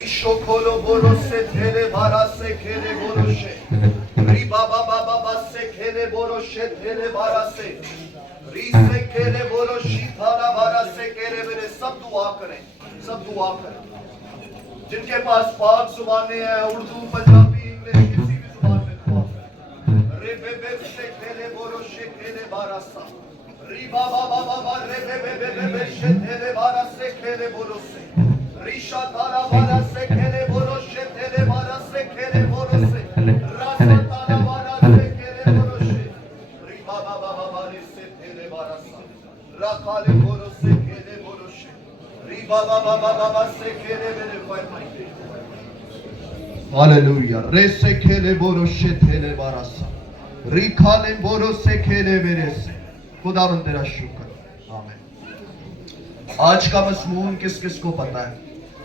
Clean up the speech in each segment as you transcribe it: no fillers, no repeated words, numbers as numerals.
Shokolo borose tele barase kele boroshe. Riba baba baba se kele boroshe tele barase. Rise kele boroshi thala barase kele mere. सब दुआ करें, सब दुआ करें. जिनके पास पाक जुबानें हैं, उर्दू, पंजाबी, इंग्लिश, किसी भी जुबान में दुआ करें. रे बे बे से कले बोरो शे कले बारसा. री बा बा बा बा बा रे बे बे बे बे बे शे कले बारा से कले बोरो से. रीशा तारा बारा से कले बोरो शे कले बारा से कले बोरो से. रासा तारा बारा से कले बोरो शे. री बा बा बा बा बा रे से कले बारा सा. राकाले बोरो से कले बोरो शे. Baba baba baba se kele mere koymayın. Hallelujah. Re se kele boro şetele barasa. Rikale boro se kele mere se. खुदावंद तेरा शुक्र. आमीन. आज का मज़मून किस किस को पता है?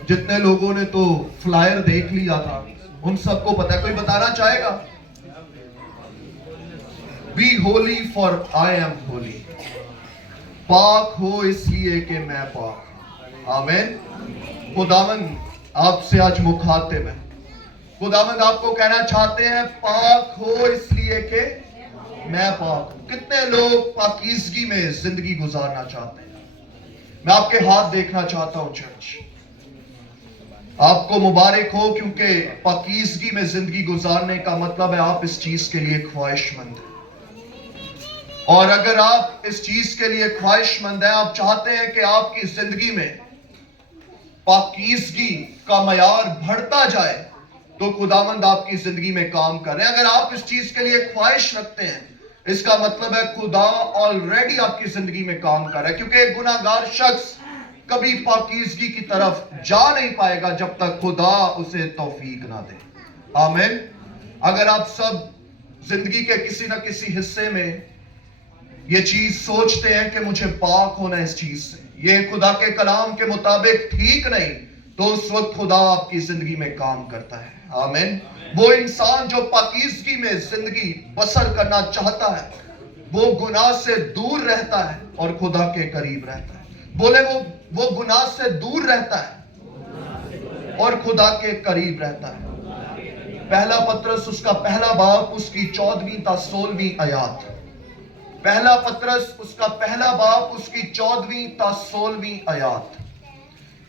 जितने लोगों ने तो फ्लायर देख लिया था, उन सबको पता है. कोई बताना चाहेगा? Be holy for I am holy. पाक हो इसलिए कि मैं पाक. आमीन. खुदावंद आपसे आज मुखातिब है. खुदावंद आपको कहना चाहते हैं पाक हो इसलिए कि मैं पाक हूं. कितने लोग पाकीज़गी में जिंदगी गुजारना चाहते हैं? मैं आपके हाथ देखना चाहता हूं चर्च. आपको मुबारक हो, क्योंकि पाकीज़गी में जिंदगी गुजारने का मतलब है आप इस चीज के लिए ख्वाहिशमंद हैं. और अगर आप इस चीज के लिए ख्वाहिशमंद हैं, आप चाहते हैं कि आपकी जिंदगी में पाकीज़गी का मयार बढ़ता जाए, तो खुदावंद आपकी जिंदगी में काम कर रहे हैं. अगर आप इस चीज के लिए ख्वाहिश रखते हैं, इसका मतलब है खुदा ऑलरेडी आपकी जिंदगी में काम कर रहा है. क्योंकि एक गुनाहगार शख्स कभी पाकीज़गी की तरफ जा नहीं पाएगा जब तक खुदा उसे तौफीक ना दे. आमीन. अगर आप सब जिंदगी के किसी न किसी हिस्से में ये चीज सोचते हैं कि मुझे पाक होना है इस चीज से, ये खुदा के कलाम के मुताबिक ठीक नहीं, तो उस वक्त खुदा आपकी जिंदगी में काम करता है. आमीन. वो इंसान जो पाकीज़गी में जिंदगी बसर करना चाहता है, वो गुनाह से दूर रहता है और खुदा के करीब रहता है. बोले वो गुनाह से दूर रहता है और खुदा के करीब रहता है. पहला पत्रस उसका पहला बाब उसकी 14वीं ता 16वीं आयत. पहला पत्रस उसका पहला बाब उसकी 14वीं ता 16वीं आयत.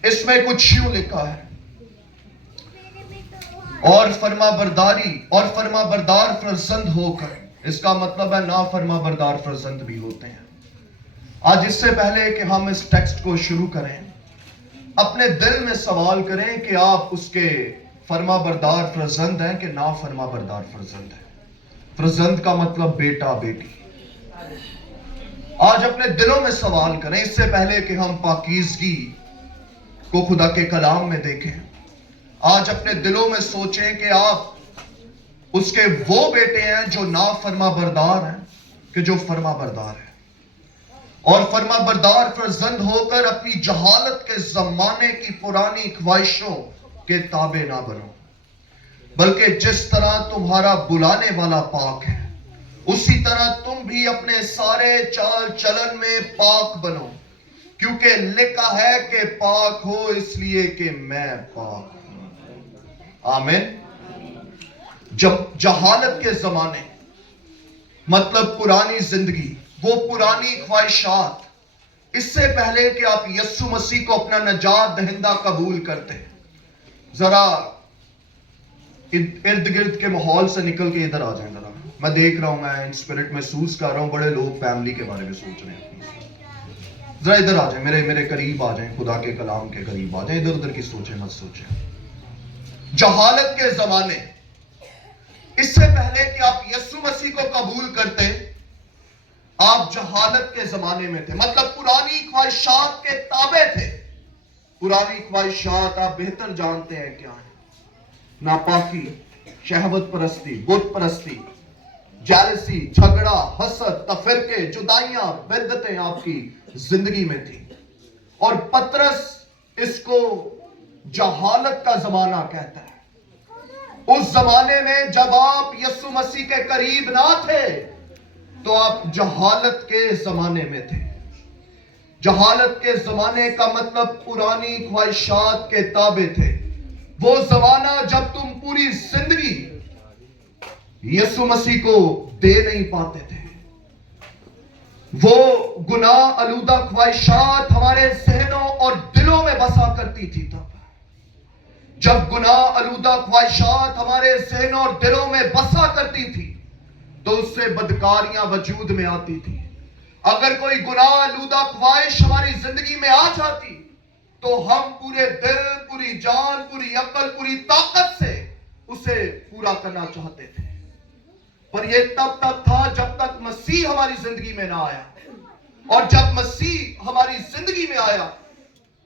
इसमें कुछ यूं लिखा है, और फरमाबरदार फरजंद होकर. इसका मतलब है ना फरमाबरदार फरजंद भी होते हैं. आज इससे पहले कि हम इस टेक्स्ट को शुरू करें, अपने दिल में सवाल करें कि आप उसके फरमाबरदार फरजंद हैं कि ना फरमाबरदार फरजंद हैं. फरजंद का मतलब बेटा बेटी. आज अपने दिलों में सवाल करें, इससे पहले कि हम पाकीज़गी को खुदा के कलाम में देखें. आज अपने दिलों में सोचें कि आप उसके वो बेटे हैं जो ना फरमाबरदार हैं कि जो फरमाबरदार है. और फरमाबरदार फरजंद होकर अपनी जहालत के जमाने की पुरानी ख्वाहिशों के ताबे ना बनो, बल्कि जिस तरह तुम्हारा बुलाने वाला पाक है, उसी तरह तुम भी अपने सारे चाल चलन में पाक बनो, क्योंकि लिखा है कि पाक हो इसलिए कि मैं पाक हूं. आमीन. जब जहालत के जमाने मतलब पुरानी जिंदगी, वो पुरानी ख्वाहिशात, इससे पहले कि आप यीशु मसीह को अपना नजात दहिंदा कबूल करते, जरा इर्द गिर्द के माहौल से निकल के इधर आ जाएं. जरा मैं देख रहा हूं, मैं स्पिरिट महसूस कर रहा हूं, बड़े लोग फैमिली के बारे में सोच रहे हैं. जरा इधर आ जाएं, मेरे करीब आ जाएं, खुदा के कलाम के करीब आ जाएं. इधर उधर की सोचें मत सोचें. जहालत के जमाने, इससे पहले कि आप यीशु मसीह को कबूल करते, आप जहालत के जमाने में थे. मतलब पुरानी ख्वाहिशात के ताबे थे. पुरानी ख्वाहिशात आप बेहतर जानते हैं क्या है. नापाकी, शहवत परस्ती, बुत परस्ती, जेलसी, झगड़ा, हसद, तफरके, जुदाइयां, बिदअतें आपकी जिंदगी में थी. और पतरस इसको जहालत का जमाना कहता है. उस जमाने में जब आप यीशु मसीह के करीब ना थे, तो आप जहालत के जमाने में थे. जहालत के जमाने का मतलब पुरानी ख्वाहिशात के ताबे थे. وہ زمانہ جب تم پوری زندگی یسوع مسیح کو دے نہیں پاتے تھے. وہ گناہ آلودہ خواہشات ہمارے ذہنوں اور دلوں میں بسا کرتی تھی. تب جب گناہ آلودہ خواہشات ہمارے ذہنوں اور دلوں میں بسا کرتی تھی تو اس سے بدکاریاں وجود میں آتی تھی. اگر کوئی گناہ آلودہ خواہش ہماری زندگی میں آ جاتی تو ہم پورے دل، پوری جان، پوری عقل، پوری طاقت سے اسے پورا کرنا چاہتے تھے. پر یہ تب تک تھا جب تک مسیح ہماری زندگی میں نہ آیا. اور جب مسیح ہماری زندگی میں آیا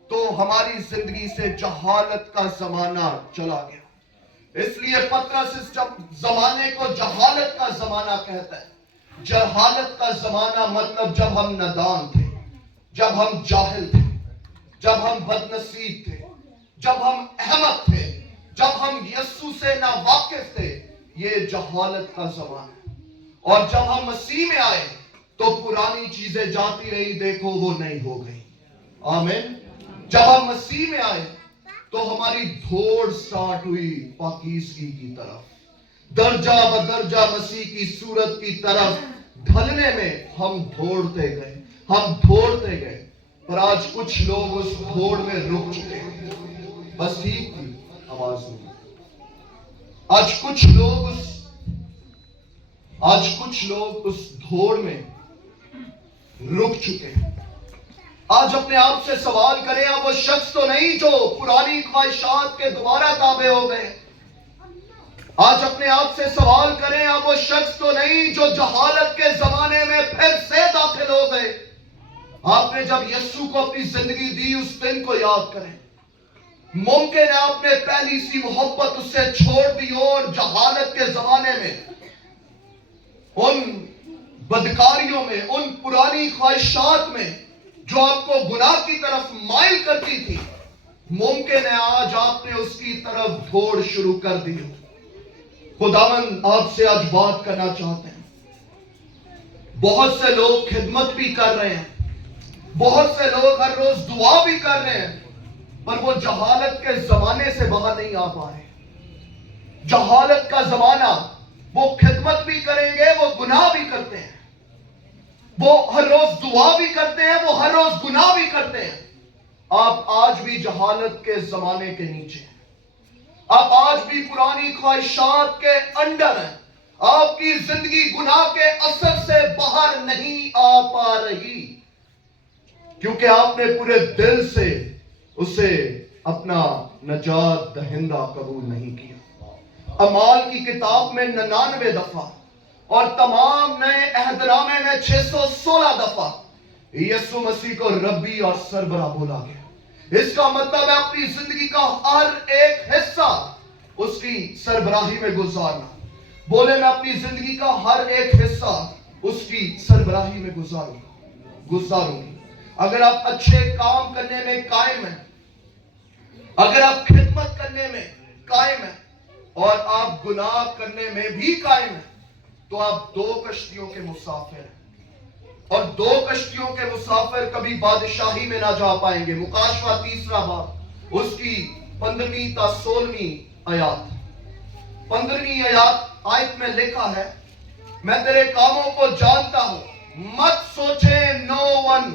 تو ہماری زندگی سے جہالت کا زمانہ چلا گیا. اس لیے پطرس اس زمانے کو جہالت کا زمانہ کہتا ہے. جہالت کا زمانہ مطلب جب ہم نادان تھے، جب ہم جاہل تھے، جب ہم بدنصیب تھے، جب ہم احمق تھے، جب ہم یسوع سے نا واقف تھے. یہ جہالت کا زمانہ ہے. اور جب ہم مسیح میں آئے تو پرانی چیزیں جاتی رہی، دیکھو وہ نئی ہو گئی. آمین. جب ہم مسیح میں آئے تو ہماری دوڑ سٹارٹ ہوئی پاکیزگی کی طرف، درجہ بدرجہ مسیح کی صورت کی طرف ڈھلنے میں ہم دوڑتے گئے. پر آج کچھ لوگ اس دوڑ میں رک چکے ہیں. بس ٹھیک تھی آواز میں. آج کچھ لوگ اس دوڑ میں رک چکے ہیں. آج اپنے آپ سے سوال کریں، اب وہ شخص تو نہیں جو پرانی خواہشات کے دوبارہ تابع ہو گئے. آج اپنے آپ سے سوال کریں، اب وہ شخص تو نہیں جو جہالت کے زمانے میں پھر سے داخل ہو گئے. آپ نے جب یسوع کو اپنی زندگی دی اس دن کو یاد کریں. ممکن ہے آپ نے پہلی سی محبت اس سے چھوڑ دی ہو اور جہالت کے زمانے میں ان بدکاریوں میں، ان پرانی خواہشات میں جو آپ کو گناہ کی طرف مائل کرتی تھی، ممکن ہے آج آپ نے اس کی طرف دوڑ شروع کر دی ہو. خداوند آپ سے آج بات کرنا چاہتے ہیں. بہت سے لوگ خدمت بھی کر رہے ہیں، بہت سے لوگ ہر روز دعا بھی کر رہے ہیں، پر وہ جہالت کے زمانے سے باہر نہیں آ پائے. جہالت کا زمانہ، وہ خدمت بھی کریں گے، وہ گناہ بھی کرتے ہیں، وہ ہر روز دعا بھی کرتے ہیں، وہ ہر روز گناہ بھی کرتے ہیں. آپ آج بھی جہالت کے زمانے کے نیچے ہیں. آپ آج بھی پرانی خواہشات کے انڈر ہیں. آپ کی زندگی گناہ کے اثر سے باہر نہیں آ پا رہی، کیونکہ آپ نے پورے دل سے اسے اپنا نجات دہندہ قبول نہیں کیا. اعمال کی کتاب میں 99 دفعہ اور تمام نئے عہد نامے میں 616 دفعہ یسوع مسیح کو ربی اور سربراہ بولا گیا. اس کا مطلب ہے اپنی زندگی کا ہر ایک حصہ اس کی سربراہی میں گزارنا. بولے میں اپنی زندگی کا ہر ایک حصہ اس کی سربراہی میں گزاروں گی. اگر آپ اچھے کام کرنے میں قائم ہیں، اگر آپ خدمت کرنے میں قائم ہیں اور آپ گناہ کرنے میں بھی قائم ہیں، تو آپ دو کشتیوں کے مسافر ہیں. اور دو کشتیوں کے مسافر کبھی بادشاہی میں نہ جا پائیں گے. مکاشفہ 3 باب اس کی 15ویں تا 16ویں آیات. 15ویں آیت میں لکھا ہے، میں تیرے کاموں کو جانتا ہوں، مت سوچے نو ون،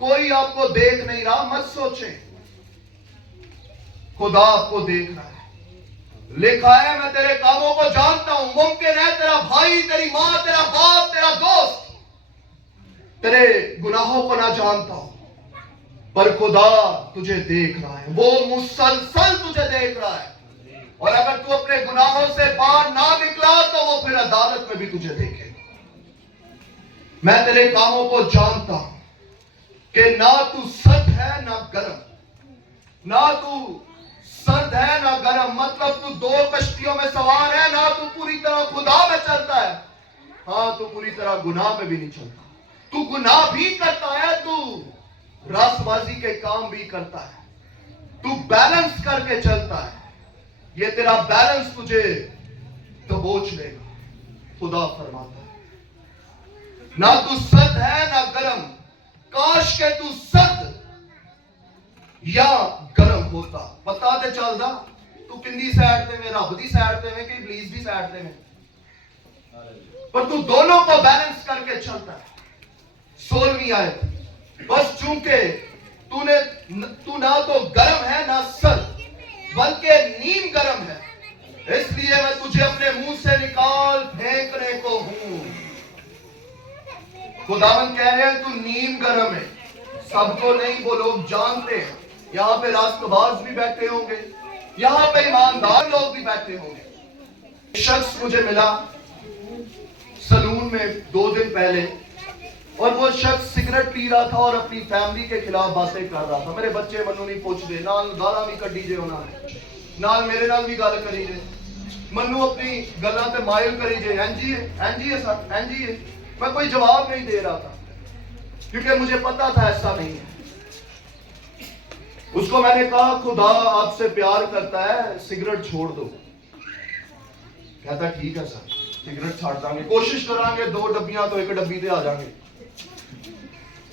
کوئی آپ کو دیکھ نہیں رہا، مت سوچے، خدا آپ کو دیکھ رہا ہے. لکھا ہے میں تیرے کاموں کو جانتا ہوں. ممکن ہے تیرا بھائی، تیری ماں، تیرا باپ، تیرا دوست تیرے گناہوں کو نہ جانتا ہو، پر خدا تجھے دیکھ رہا ہے. وہ مسلسل تجھے دیکھ رہا ہے. اور اگر تو اپنے گناہوں سے باہر نہ نکلا تو وہ پھر عدالت میں بھی تجھے دیکھے گا. میں تیرے کاموں کو جانتا ہوں کہ نہ تو سرد ہے نہ گرم. نہ تو سرد ہے نہ گرم، مطلب تو دو کشتیوں میں سوار ہے. نہ تو پوری طرح خدا میں چلتا ہے، ہاں تو پوری طرح گناہ میں بھی نہیں چلتا. تو گناہ بھی کرتا ہے، تو راست بازی کے کام بھی کرتا ہے، تو بیلنس کر کے چلتا ہے. یہ تیرا بیلنس تجھے دبوچ لے گا. خدا فرماتا ہے نہ تو سرد ہے نہ گرم. کاش کہ تو سرد یا گرم ہوتا. بتا دے چلدا किंदी साइड ते में, रब दी साइड ते में कि इबलीस दी साइड ते में, पर तू दोनों को बैलेंस करके चलता है। 16वीं आयत, बस चूंकि तू ना तो गर्म है ना सर्द, बल्कि नीम गर्म है, इसलिए मैं तुझे अपने मुंह से निकाल फेंकने को हूं। खुदावन कह रहे हैं तू नीम गर्म है। सबको नहीं, वो लोग जानते हैं। यहाँ पे रास्तबाज भी बैठे होंगे, यहाँ पे ईमानदार लोग भी बैठे होंगे। शख्स मुझे मिला सलून में 2 दिन पहले, और वो शख्स सिगरेट पी रहा था और अपनी फैमिली के खिलाफ बातें कर रहा था। मेरे बच्चे मनु नहीं पूछते, नाल गाला भी कड्डी जे उन्होंने, नाल मेरे नाल भी गल करी जे, मनु अपनी गल्लां ते मायल करी जे, एंजी है सर, एंजी है। मैं कोई जवाब नहीं दे रहा था क्योंकि मुझे पता था ऐसा नहीं है। उसको मैंने कहा खुदा आपसे प्यार करता है, सिगरेट छोड़ दो। कहता ठीक है सर, सिगरेट छाड़ देंगे, कोशिश करांगे, 2 डब्बियां तो 1 डब्बी ते आ जाएंगे।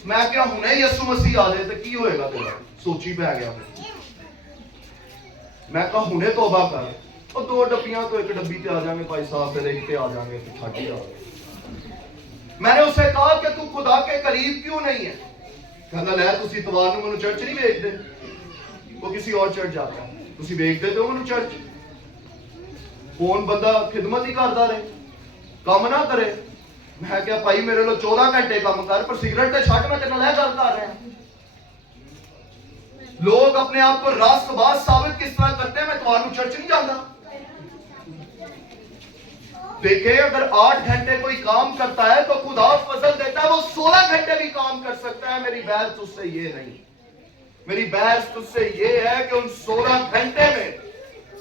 मैं क्या हुने यसु मसीह आ जाए तो की होएगा तेरा, सोची पै गया मैं कहा हुने तौबा कर, और 2 डब्बियां तो 1 डब्बी ते आ जाएंगे भाई साहब, फिर 1 पे आ जाएंगे, तो छाटी आ गए। मैंने उसे कहा कि तू खुदा के करीब क्यों नहीं है? कहना लै तुसी इतवार नूं मैनूं चर्च नहीं भेजदे, वो किसी और चर्च जाता है, तुसी भेजदे तो मैनूं चर्च। कौन बंदा खिदमत ही करता रहे, काम ना करे। मैं क्या भाई मेरे लो 14 घंटे काम कर, पर सिगरेट ते छड्ड, मैं तेरे नाल गल कर रहा। लोग अपने आप को रास्तबाज साबित किस तरह करते हैं, मैं तुम्हारे चर्च नहीं जाता। देखे अगर 8 घंटे कोई काम करता है तो खुदा फजल देता है, वो 16 घंटे भी काम कर सकता है। मेरी बहस तुझसे ये नहीं, मेरी बहस तुझसे ये है कि उन 16 घंटे में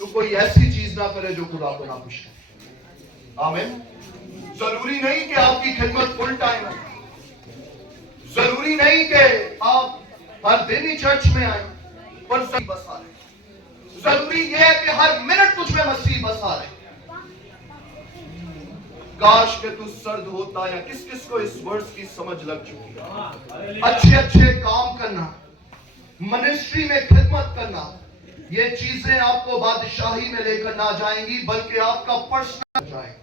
तू कोई ऐसी चीज ना करे जो खुदा को ना खुश करे। आमीन। जरूरी नहीं कि आपकी खिदमत फुल टाइम है, जरूरी नहीं कि आप हर दिन ही चर्च में आए, पर सही बसा रहे। जरूरी यह है कि हर मिनट तुझ में मसीह बसा रहे। काश के तू सर्द होता, या किस किस को इस वर्ष की समझ लग चुकी है। अच्छे अच्छे काम करना, मिनिस्ट्री में खिदमत करना, ये चीजें आपको बादशाही में लेकर ना जाएंगी, बल्कि आपका पर्सनल जाएगा।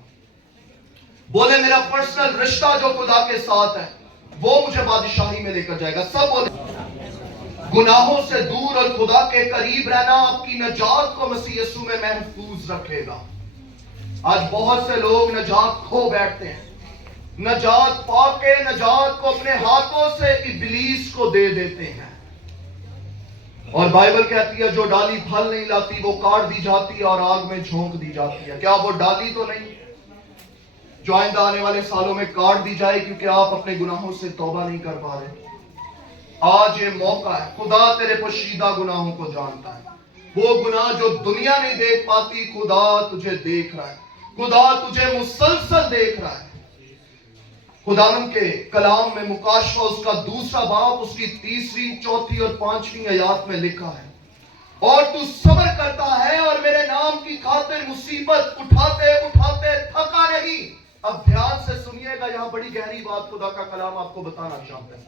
बोले मेरा पर्सनल रिश्ता जो खुदा के साथ है वो मुझे बादशाही में लेकर जाएगा। सब बोले गुनाहों से दूर और खुदा के करीब रहना आपकी नजात को मसीह यीशु में महफूज रखेगा। आज बहुत से लोग नजात खो बैठते हैं, नजात पाके नजात को अपने हाथों से इब्लीस को दे देते हैं। और बाइबल कहती है जो डाली फल नहीं लाती वो काट दी जाती है और आग में झोंक दी जाती है। क्या वो डाली तो नहीं जो आइंदा आने वाले सालों में काट दी जाए क्योंकि आप अपने गुनाहों से तौबा नहीं कर पा रहे? आज ये मौका है, खुदा तेरे पोशीदा गुनाहों को जानता है। वो गुनाह जो दुनिया नहीं देख पाती, खुदा तुझे देख रहा है, खुदा तुझे मुसलसल देख रहा है। खुदावन के कलाम में मुकाशवा उसका 2 बाब उसकी 3, 4 और 5वीं आयत में लिखा है, और तू सब्र करता है और मेरे नाम की खातिर मुसीबत उठाते उठाते थका नहीं। अब ध्यान से सुनिएगा, यहां बड़ी गहरी बात खुदा का कलाम आपको बताना चाहता है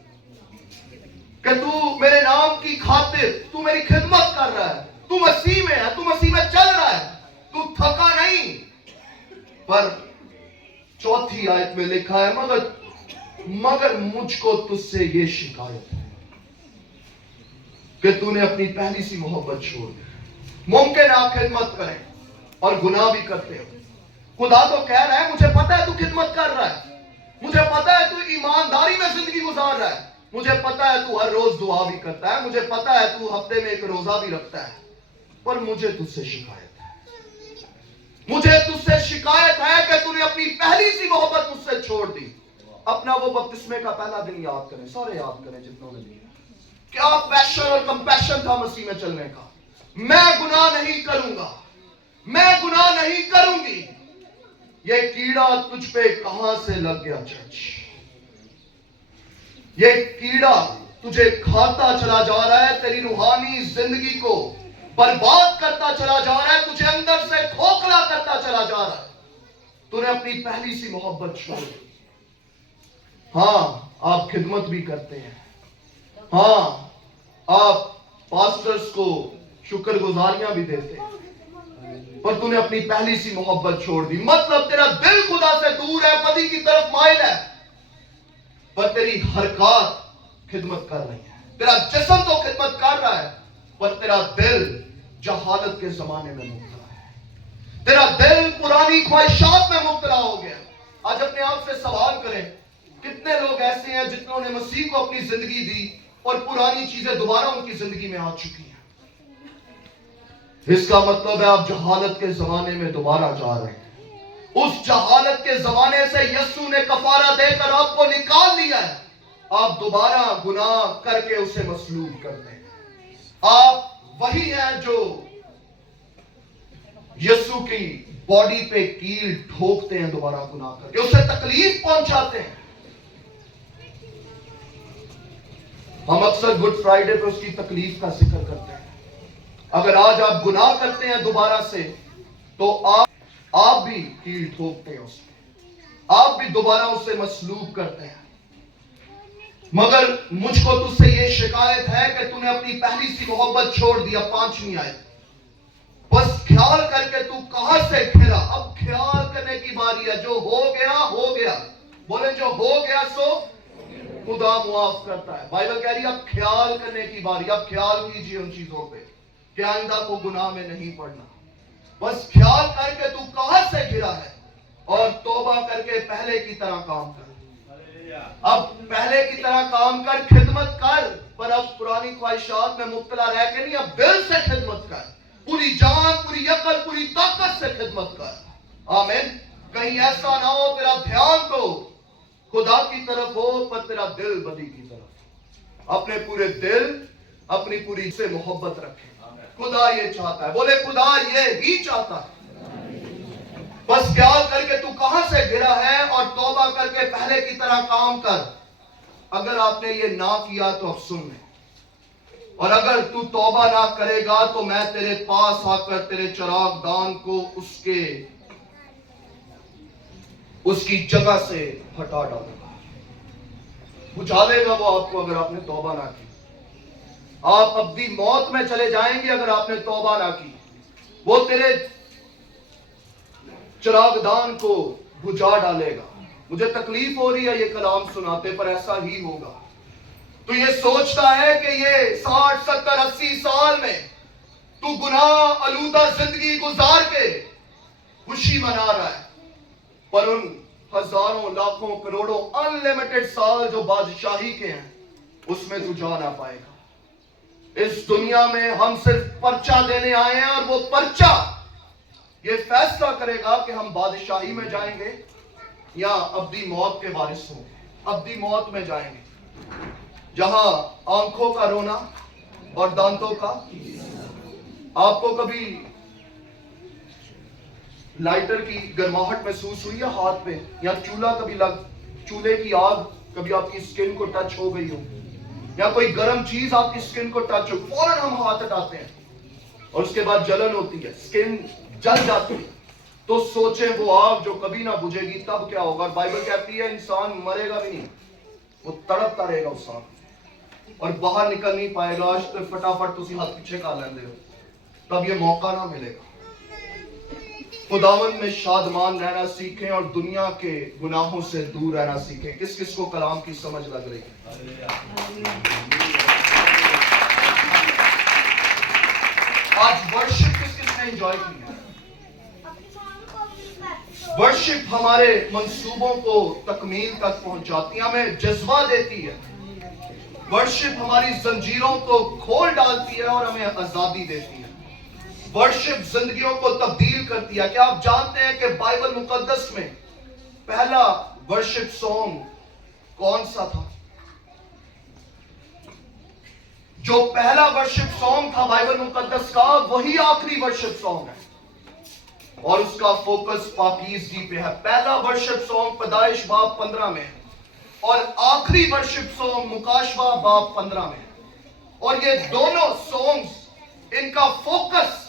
कि तू मेरे नाम की खातिर, तू मेरी खिदमत कर रहा है, तू मसीह में है, तू मसीह में चल रहा है, तू थका नहीं। पर 4 आयत में लिखा है, मगर मुझको तुझसे ये शिकायत है कि तूने अपनी पहली सी मोहब्बत छोड़ दी। मुमकिन आप खिदमत करें और गुनाह भी करते हो। खुदा तो कह रहा है मुझे पता है तू खिदमत कर रहा है, मुझे पता है तू ईमानदारी में जिंदगी गुजार रहा है, मुझे पता है तू हर रोज दुआ भी करता है, मुझे पता है तू हफ्ते में 1 रोजा भी रखता है, पर मुझे तुझसे शिकायत है, मुझे तुझसे शिकायत है कि तूने अपनी पहली सी मोहब्बत मुझसे छोड़ दी। अपना वो बपतिस्मे का पहला दिन याद करें, सारे याद करें जितनों ने लिया। क्या पैशन और कंपैशन था मसीह में चलने का। मैं गुनाह नहीं करूंगा, मैं गुनाह नहीं करूंगी। ये कीड़ा तुझ पे कहां से लग गया चर्च? ये कीड़ा तुझे खाता चला जा रहा है, तेरी रूहानी जिंदगी को बर्बाद करता चला जा रहा है, तुझे अंदर से खोखला करता चला जा रहा है। तूने अपनी पहली सी मोहब्बत छोड़ दी। हाँ, आप खिदमत भी करते हैं, हाँ आप पास्टर्स को शुक्रगुजारियां भी देते हैं, پر تو نے اپنی پہلی سی محبت چھوڑ دی. مطلب تیرا دل خدا سے دور ہے, بدی کی طرف مائل ہے, پر تیری حرکات خدمت کر رہی ہے. تیرا جسم تو خدمت کر رہا ہے, پر تیرا دل جہالت کے زمانے میں مبتلا ہے. تیرا دل پرانی خواہشات میں مبتلا ہو گیا. آج اپنے آپ سے سوال کریں, کتنے لوگ ایسے ہیں جنہوں نے مسیح کو اپنی زندگی دی اور پرانی چیزیں دوبارہ ان کی زندگی میں آ چکی ہیں. اس کا مطلب ہے آپ جہالت کے زمانے میں دوبارہ جا رہے ہیں. اس جہالت کے زمانے سے یسوع نے کفارہ دے کر آپ کو نکال لیا ہے. آپ دوبارہ گناہ کر کے اسے مصلوب کرتے ہیں. آپ وہی ہیں جو یسوع کی باڈی پہ کیل ٹھوکتے ہیں, دوبارہ گناہ کر کے اسے تکلیف پہنچاتے ہیں. ہم اکثر گڈ فرائیڈے پہ اس کی تکلیف کا ذکر کرتے ہیں. اگر آج آپ گناہ کرتے ہیں دوبارہ سے, تو آپ بھی کیل ٹھوکتے ہیں اس پہ, آپ بھی دوبارہ اسے مصلوب کرتے ہیں. مگر مجھ کو تجھ سے یہ شکایت ہے کہ تو نے اپنی پہلی سی محبت چھوڑ دیا. 5ویں آیت, بس خیال کر کے تو کہاں سے گھرا. اب خیال کرنے کی باری ہے. جو ہو گیا ہو گیا. بولے جو ہو گیا سو خدا معاف کرتا ہے. بائبل کہہ رہی ہے اب خیال کرنے کی باری. اب خیال کیجئے ان چیزوں پہ کہ آئندہ کو گناہ میں نہیں پڑنا. بس خیال کر کے تو کہاں سے گرا ہے, اور توبہ کر کے پہلے کی طرح کام کر. اب پہلے کی طرح کام کر, خدمت کر, پر اب پرانی خواہشات میں مبتلا رہ کے نہیں, اب دل سے خدمت کر. پوری جان, پوری عقل, پوری طاقت سے خدمت کر. آمین. کہیں ایسا نہ ہو تیرا دھیان تو خدا کی طرف ہو, پر تیرا دل بدی کی طرف. اپنے پورے دل, اپنی پوری سے محبت رکھے. خدا یہ چاہتا ہے. بولے خدا یہ ہی چاہتا ہے. بس خیال کر کے تو کہاں سے گرا ہے, اور توبہ کر کے پہلے کی طرح کام کر. اگر آپ نے یہ نہ کیا تو اب سن لیں, اور اگر تو توبہ نہ کرے گا تو میں تیرے پاس آ کر تیرے چراغ دان کو اس کی جگہ سے ہٹا ڈالوں گا. بجھا دے گا وہ آپ کو اگر آپ نے توبہ نہ کی. آپ ابدی موت میں چلے جائیں گے اگر آپ نے توبہ نہ کی. وہ تیرے چراغ دان کو بجھا ڈالے گا. مجھے تکلیف ہو رہی ہے یہ کلام سناتے, پر ایسا ہی ہوگا. تو یہ سوچتا ہے کہ یہ 60 70 80 سال میں تو گناہ آلودہ زندگی گزار کے خوشی منا رہا ہے, پر ان ہزاروں لاکھوں کروڑوں انلیمیٹڈ سال جو بادشاہی کے ہیں اس میں تو جا نہ پائے گا. اس دنیا میں ہم صرف پرچہ دینے آئے ہیں, اور وہ پرچہ یہ فیصلہ کرے گا کہ ہم بادشاہی میں جائیں گے یا ابدی موت کے وارث ہوں گے. ابدی موت میں جائیں گے جہاں آنکھوں کا رونا اور دانتوں کا. آپ کو کبھی لائٹر کی گرماہٹ محسوس ہوئی ہے ہاتھ پہ, یا چولہا کبھی چولہے کی آگ کبھی آپ کی سکن کو ٹچ ہو گئی ہو, یا کوئی گرم چیز آپ کی سکن کو ٹچ ہو, فوراً ہم ہاتھ ہٹاتے ہیں اور اس کے بعد جلن ہوتی ہے, سکن جل جاتی ہے. تو سوچیں وہ آگ جو کبھی نہ بجھے گی تب کیا ہوگا. بائبل کہتی ہے انسان مرے گا بھی نہیں, وہ تڑپتا رہے گا اس آگ اور باہر نکل نہیں پائے گا. آج تو فٹافٹ تسی ہاتھ پیچھے کر لیندے ہو, تب یہ موقع نہ ملے گا. خداوند میں شادمان رہنا سیکھیں اور دنیا کے گناہوں سے دور رہنا سیکھیں. کس کس کو کلام کی سمجھ لگ رہی ہے؟ آج ورشپ کس کس نے انجوائے کی ہے؟ ورشپ ہمارے منصوبوں کو تکمیل تک پہنچاتی ہے, ہمیں جذبہ دیتی ہے. ورشپ ہماری زنجیروں کو کھول ڈالتی ہے اور ہمیں آزادی دیتی ہے. ورشپ زندگیوں کو تبدیل کرتی ہے. کیا آپ جانتے ہیں کہ بائبل مقدس میں پہلا ورشپ سانگ کون سا تھا؟ جو پہلا ورشپ سانگ تھا بائبل مقدس کا, وہی آخری ورشپ سانگ ہے, اور اس کا فوکس پاکیزگی پہ ہے. پہلا ورشپ سانگ پیدائش باب 15 میں, اور آخری ورشپ سانگ مکاشفہ باب 15 میں. اور یہ دونوں سانگز ان کا فوکس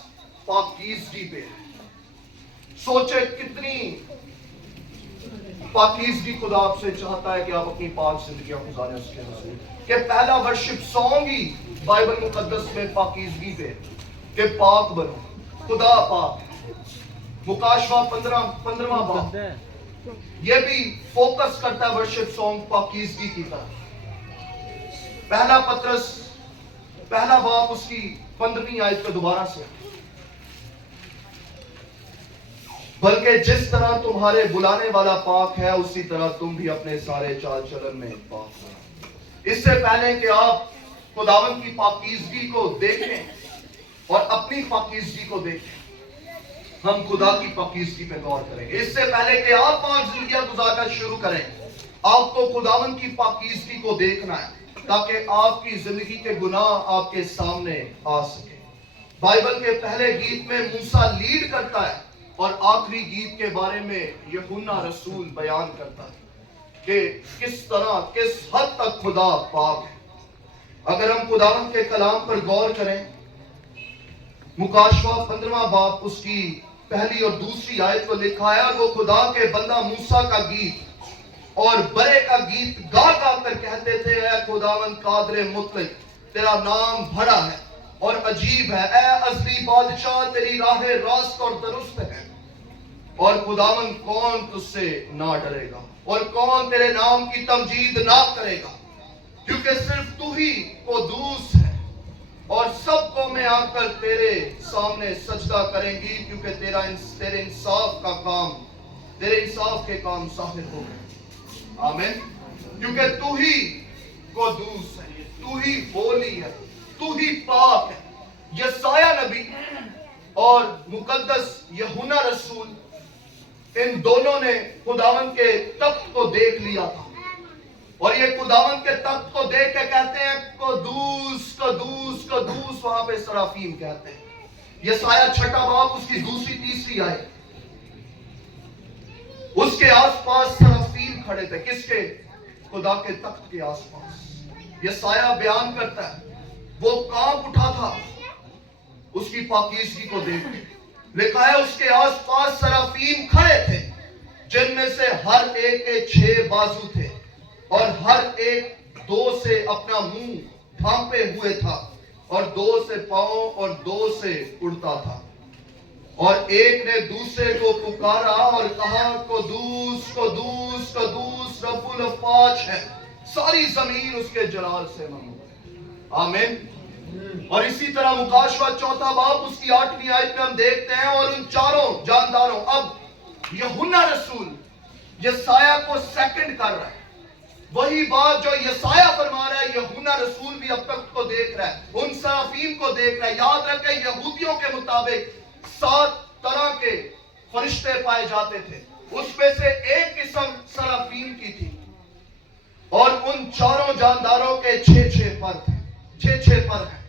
پاکیزگی پہ ہے. سوچے کتنی پاکیزگی خدا آپ سے چاہتا ہے کہ آپ اپنی پاک زندگیاں گزاریں اس کے حضور. کہ پہلا ورشپ سانگ ہی بائبل مقدس میں پاکیزگی پہ, کہ پاک بنو, خدا پاک ہے. मुकाशवा 15वां बाब, ये भी फोकस करता है वर्शिप सॉन्ग पाकीज़गी की तरफ। पहला पत्रस पहला बाब उसकी 15वीं आयत पे दोबारा से, बल्कि जिस तरह तुम्हारे बुलाने वाला पाक है उसी तरह तुम भी अपने सारे चाल चलन में पाक हो। इससे पहले कि आप खुदावन की पाकीज़गी को देखें और अपनी पाकीज़गी को देखें, हम खुदा की पाकीज़गी पे गौर करेंगे। इससे पहले कि आप पाक जिंदगी गुजारना शुरू करें, आपको खुदावन की पाकीज़गी को देखना है ताकि आपकी जिंदगी के गुनाह आपके सामने आ सके। बाइबल के पहले गीत में मूसा लीड करता है और आखिरी गीत के बारे में यूहन्ना रसूल बयान करता है कि किस तरह, किस हद तक खुदा पाक है। अगर हम खुदावन के कलाम पर गौर करें, मुकाशवा 15वां बाब उसकी पहली और दूसरी आयत को लिखा है, और वो खुदा के बंदा मूसा का गीत और बरे का गीत गा गा कर कहते थे, ऐ खुदावन कादरे मुतलक, तेरा नाम बड़ा है और अजीब है, ऐ अज़ली बादशाह तेरी राहें रास्त और दुरुस्त है, और खुदावन कौन तुझसे ना डरेगा और कौन तेरे नाम की तमजीद ना करेगा, क्योंकि सिर्फ तू ही कुद्दूस है और सब कौमें आकर तेरे सामने सजदा करेंगी, क्योंकि तेरे इंसाफ का काम, तेरे इंसाफ के काम ज़ाहिर हो गए। आमीन। क्योंकि तू ही कुद्दूस है, तू ही होली है, तू ही पाक है। यशाया नबी और मुकद्दस यूहन्ना रसूल, इन दोनों ने खुदावन के तख्त को देख लिया था, और ये खुदावन के तख्त को देख के कहते हैं कुद्दूस कुद्दूस कुद्दूस, वहां पे सराफीम कहते हैं। यशाया 6वां बाब उसकी दूसरी तीसरी आयत, उसके आसपास सराफीम खड़े थे। किसके? खुदा के तख्त के आसपास। यशाया बयान करता है वो कांप उठा था उसकी पाकीज़गी को देख के। लिखा है उसके आसपास सराफीम खड़े थे, जिनमें से हर एक के 6 बाजू थे और हर एक 2 से अपना मुंह ढांपे हुए था और 2 से पांव और 2 से उड़ता था, और एक ने दूसरे को पुकारा और कहा कुद्दूस कुद्दूस कुद्दूस रब्बुल अफ़वाज है, सारी जमीन उसके जलाल से ममलूक। आमीन। और इसी तरह मुकाशवा 4वां बाब उसकी 8वीं आयत में हम देखते हैं, और उन चारों जानदारों, अब यूहन्ना रसूल यशाया को सेकंड कर रहा है, वही बात जो यशाया फरमा रहा है यूहन्ना रसूल भी अब तक को देख रहा है, उन सराफीम को देख रहा है। याद रखें यहूदियों के मुताबिक 7 तरह के फरिश्ते पाए जाते थे, उसमें से एक किस्म सराफीम की थी, और उन चारों जानदारों के 6 पर थे, 6 पर हैं,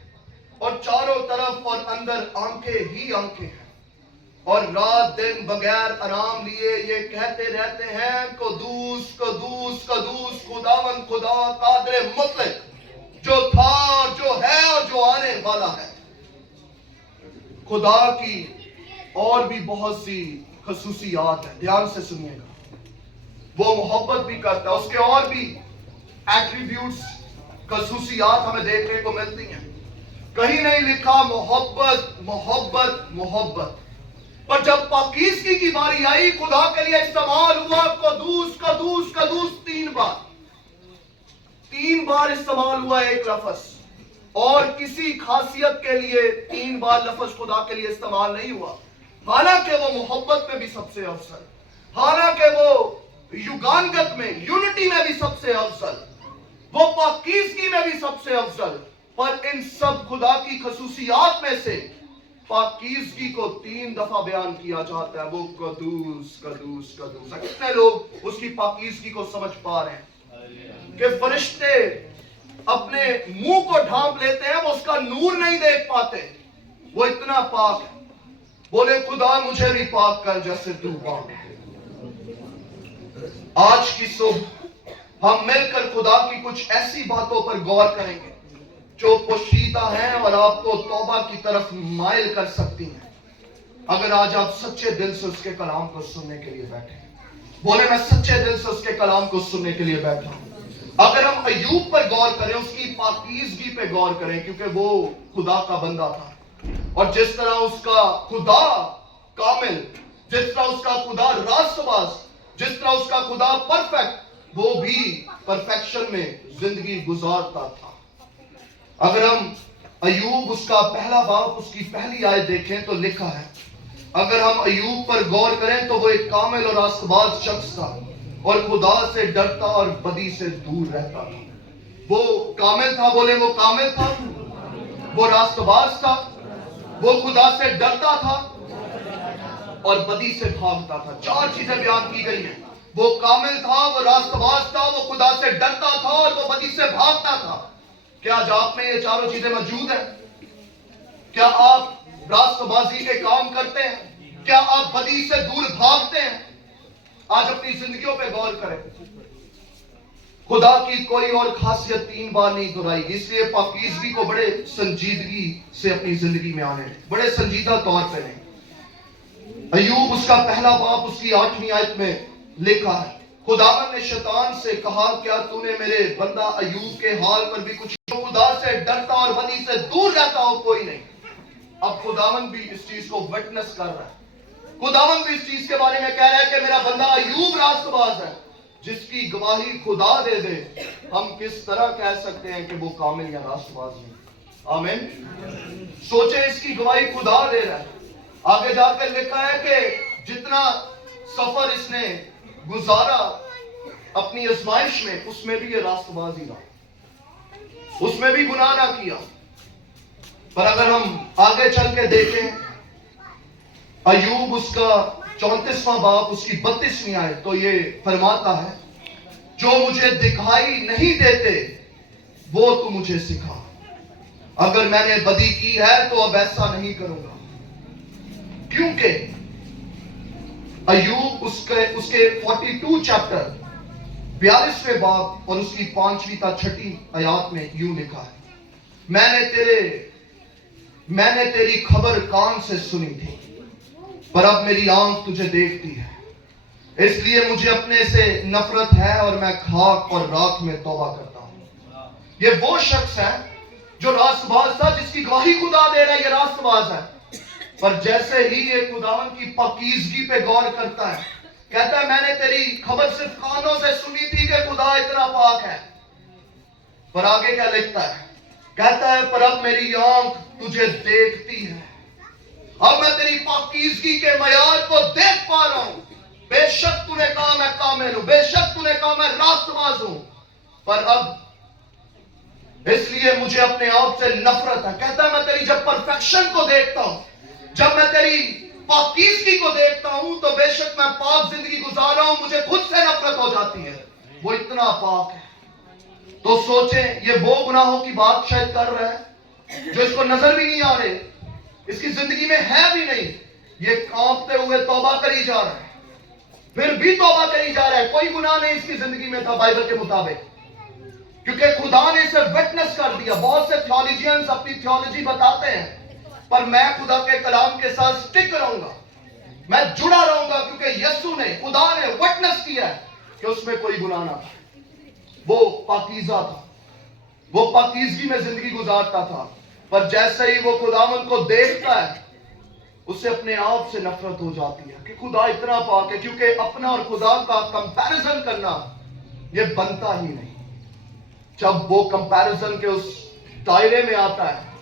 और चारों तरफ और अंदर आंखें ही आंखें हैं, और रात दिन बगैर आराम लिए ये कहते रहते हैं कुद्दूस कुद्दूस कुद्दूस खुदावन खुदा कादरे मुतलक, जो था, जो है और जो आने वाला है। खुदा की और भी बहुत सी खसूसियात है, ध्यान से सुनिएगा। वो मोहब्बत भी करता है, उसके और भी एट्रीब्यूट्स, खसूसियात हमें देखने को मिलती हैं। कहीं नहीं लिखा मोहब्बत मोहब्बत मोहब्बत, पर जब पाकीज़गी की बारी आई, खुदा के लिए इस्तेमाल हुआ कुद्दूस कुद्दूस कुद्दूस 3 बार, 3 बार इस्तेमाल हुआ एक लफ्ज, और किसी खासियत के लिए 3 बार लफ्ज खुदा के लिए इस्तेमाल नहीं हुआ। हालांकि वो मोहब्बत में भी सबसे अफजल, हालांकि वो युगानगत में, यूनिटी में भी सबसे अफजल, वो पाकीज़गी में भी सबसे अफजल, पर इन सब खुदा की खसूसियात में से पाकीज़गी को 3 दफा बयान किया जाता है, वो कुद्दूस कुद्दूस कुद्दूस। कितने लोग उसकी पाकीज़गी को समझ पा रहे हैं कि फरिश्ते अपने मुंह को ढांप लेते हैं, वो उसका नूर नहीं देख पाते, वो इतना पाक है। बोले खुदा मुझे भी पाक कर जैसे तू पाक है। आज की सुबह हम मिलकर खुदा की कुछ ऐसी बातों पर गौर करेंगे जो पोशीदा हैं और आपको तौबा की तरफ माइल कर सकती हैं, अगर आज आप सच्चे दिल से उसके कलाम को सुनने के लिए बैठे। बोले मैं सच्चे दिल से उसके कलाम को सुनने के लिए बैठा हूं। अगर हम अय्यूब पर गौर करें, उसकी पाकीज़गी पे गौर करें, क्योंकि वो खुदा का बंदा था, और जिस तरह उसका खुदा कामिल, जिस तरह उसका खुदा रास्तबाज, जिस तरह उसका खुदा परफेक्ट, वो भी परफेक्शन में जिंदगी गुजारता था। अगर हम अयूब उसका पहला बाब उसकी पहली आयत देखें तो लिखा है, अगर हम अयूब पर गौर करें तो वो एक कामिल और रास्तबाज शख्स था और खुदा से डरता और बदी से दूर रहता था। वो कामिल था, बोले वो कामिल था, वो रास्तबाज था, वो खुदा से डरता था और बदी से भागता था। चार चीजें बयान की गई हैं। वो कामिल था, वो रास्तबाज था, वो खुदा से डरता था और वो बदी से भागता था। क्या आज आप में ये चारों चीजें मौजूद हैं? क्या आप रास्तबाजी के काम करते हैं? क्या आप बदी से दूर भागते हैं? आज अपनी जिंदगियों पे गौर करें। खुदा की कोई और खासियत 3 बार नहीं दोहराई, इसलिए पाकीज़गी को बड़े संजीदगी से अपनी जिंदगी में आने, बड़े संजीदा तौर पे नहीं। अयूब उसका पहला बाब उसकी 8वीं आयत में लिखा है, खुदावन ने शैतान से कहा, क्या तूने मेरे बंदा अयूब के हाल पर भी कुछ, खुदा से डरता और बदी से दूर रहता हो कोई नहीं। अब खुदावन भी इस चीज को विटनेस कर रहा है। खुदावन भी इस चीज के बारे में कह रहा है कि मेरा बंदा अयूब रास्तबाज है, जिसकी गवाही खुदा दे दे, हम किस तरह कह सकते हैं कि वो कामिल या रास्तबाज है? आमीन। सोचे, इसकी गवाही खुदा दे रहा है। आगे जाकर लिखा है कि जितना सफर इसने गुजारा अपनी आजमाइश में, उसमें भी ये रास्तबाज ही रहा, उसमें भी गुनाह ना किया। पर अगर हम आगे चल के देखें, अयूब उसका 34वां बाब उसकी 32वीं आयत, तो ये फरमाता है, जो मुझे दिखाई नहीं देते वो तू मुझे सिखा। अगर मैंने बदी की है तो अब ऐसा नहीं करूंगा, क्योंकि अयूब उसके 42 चैप्टर 42वें बाब और उसकी 5वीं तक 6ठी आयत में यूं लिखा है, मैंने तेरी खबर कान से सुनी थी, पर अब मेरी आंख तुझे देखती है, इसलिए मुझे अपने से नफरत है और मैं खाक और राख में तौबा करता हूं। ये वो शख्स है जो रास्तबाज था, जिसकी गवाही खुदा दे रहा है, ये रास्तबाज है। पर जैसे ही ये खुदावन की पाकीज़गी पे गौर करता है, कहता है मैंने तेरी खबर सिर्फ कानों से सुनी थी कि खुदा इतना पाक है, पर आगे क्या लिखता है, कहता है पर अब मेरी आंख तुझे देखती है, अब मैं तेरी पाकीज़गी के मयार को देख पा रहा हूं। बेशक तूने कहा मैं कामिल हूं, बेशक तूने कहा मैं रास्तबाज हूं, पर अब इसलिए मुझे अपने आप से नफरत है। कहता है मैं तेरी जब परफेक्शन को देखता हूं, जब मैं तेरी पाकीज़गी को देखता हूं, तो बेशक मैं पाक जिंदगी गुजार रहा हूं, मुझे खुद से नफरत हो जाती है, वो इतना पाक है। तो सोचें, ये वो गुनाहों की बात शायद कर रहा है जो इसको नजर भी नहीं आ रहे, इसकी जिंदगी में है भी नहीं। ये कांपते हुए तौबा करी जा रहा है, फिर भी तौबा करी जा रहा है, कोई गुनाह नहीं इसकी जिंदगी में था बाइबल के मुताबिक, क्योंकि खुदा ने इसे विटनेस कर दिया। बहुत से थियोलॉजियंस अपनी थियोलॉजी बताते हैं, पर मैं खुदा के कलाम के साथ स्टिक रहूंगा, मैं जुड़ा रहूंगा, क्योंकि यीशु ने, खुदा ने विटनेस किया है कि उसमें कोई गुनाह ना था, वो पाकीज़ा था, वो पाकीज़गी में जिंदगी गुजारता था। पर जैसे ही वो खुदावन को देखता है, उसे अपने आप से नफरत हो जाती है कि खुदा इतना पाक है, क्योंकि अपना और खुदा का कंपैरिजन करना ये बनता ही नहीं। जब वो कंपैरिजन के उस दायरे में आता है,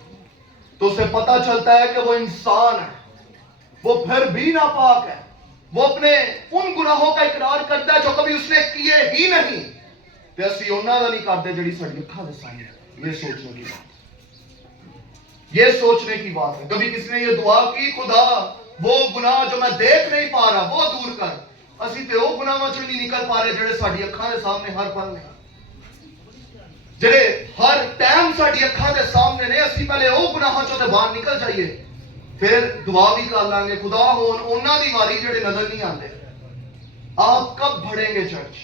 तो उसे पता चलता है कि वो इंसान है, वो फिर भी नापाक है, वो अपने उन गुनाहों का इकरार करता है जो कभी उसने किए ही नहीं, ते असी उन्हां दा नहीं करते जिहड़ी साडी अखां दे सामने। ये सोचने की बात, ये सोचने की बात है। कभी किसी ने ये दुआ की, खुदा वो गुनाह जो मैं देख नहीं पा रहा वो दूर कर। असी ते वो गुनाहां चों नहीं निकल पा रहे जिहड़े साडी अखां दे सामने हर पल ने, जिहड़े हर टाइम साडी अखां दे सामने ने। असी पहले वो गुनाहां चों ते बाहर निकल जाइए, फिर दुआ भी कर लांगे, खुदा होन उन्हां दी वारी जिहड़े नजर नहीं आते। आप कब बढ़ेंगे चर्च?